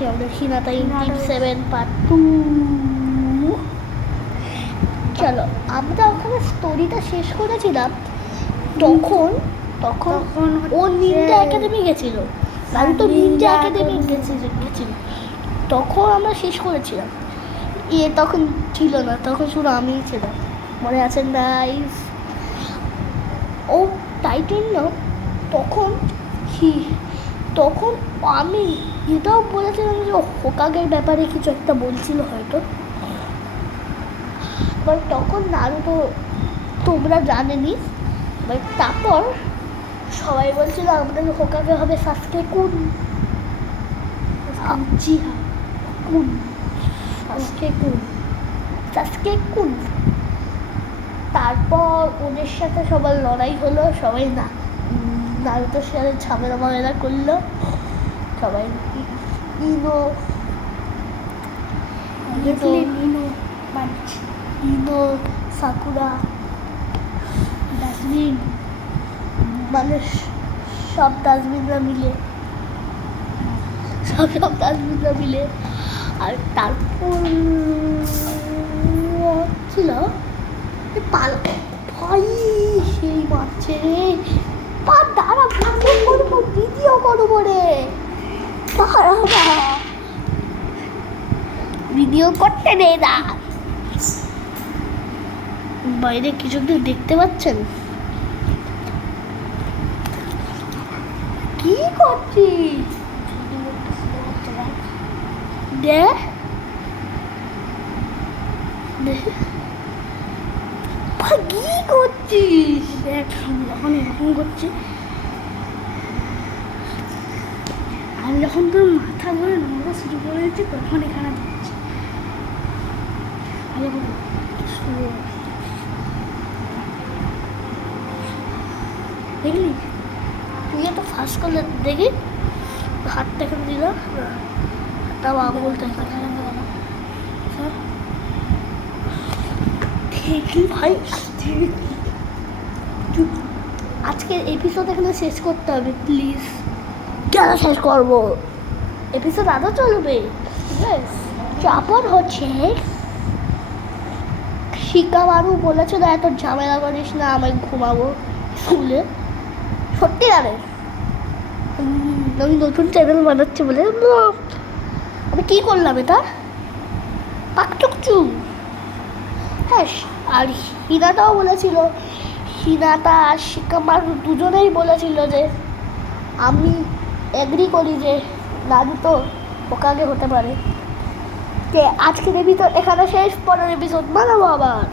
চলছে আমাদের হিনাতা ইনটিম 7 পার্ট 2। চলো আমরা ওখানে স্টোরিটা শেষ করেছিলাম, তখন তখন ও নিনজা একাডেমি গেছিল, নারুতো নিনজা একাডেমি গেছিল, তখন আমরা শেষ করেছিলাম। তখন ছিল না, তখন শুধু আমিই ছিলাম, মনে আছে গাইস? ও টাইটেন না, তখন তখন আমি এটাও বলেছিলাম যে হোকাগের ব্যাপারে কিছু একটা বলছিল হয়তো, বাট তখন নারুতো তোমরা জানেনি। বাট তারপর সবাই বলছিল আমাদের হোকাগে হবে সাসকে কুন। জি হ্যাঁ, কুন, সাসকে কুন। তারপর ওদের সাথে সবার লড়াই হলো, সবাই নারুতোর সাথে ঝামেলা করলো, সবাই ইনো সাকুরা ডাস্টবিন, মানে সব ডাস্টবিনরা মিলে আর তারপর ছিল পাল ভাই সেই মারছে রে, দাঁড়া ভিডিও করবো রে, ভিডিও করতে দে না। বাইরে কিছু দেখতে পাচ্ছেন? কি করছিস? কি করছিস? দেখ যখন এরকম করছি, আমি যখন তোর মাথা ধরে নোংরা শুরু করে দিচ্ছি তখন এখানে দিচ্ছি। দেখলি তুই একটা ফার্স্ট করলে দেখি হাতটা এখানে দিল, হাতটা আঙুলটা দেখি ভাই। আজকের এপিসোড এখানে শেষ করতে হবে প্লিজ। কেন শেষ করবো? এপিসোড আরও চলবে। তারপর হচ্ছে শিকামারু বলেছিল এত ঝামেলা করিস না, আমি ঘুমাবো স্কুলে। সত্যিকারের আমি নতুন চ্যানেল বানাচ্ছি বলে আমি কি করলাম এটা? পাকচুকচু। হ্যাঁ, আর হিনাতাও বলেছিল, হিনাতা আর শিকামারু দুজনেই বলেছিল যে আমি এগ্রি করি যে নারুতো হোকাগে হতে পারে। যে আজকের এপিসোড এখানে শেষ, পরের এপিসোড বানাবো আবার।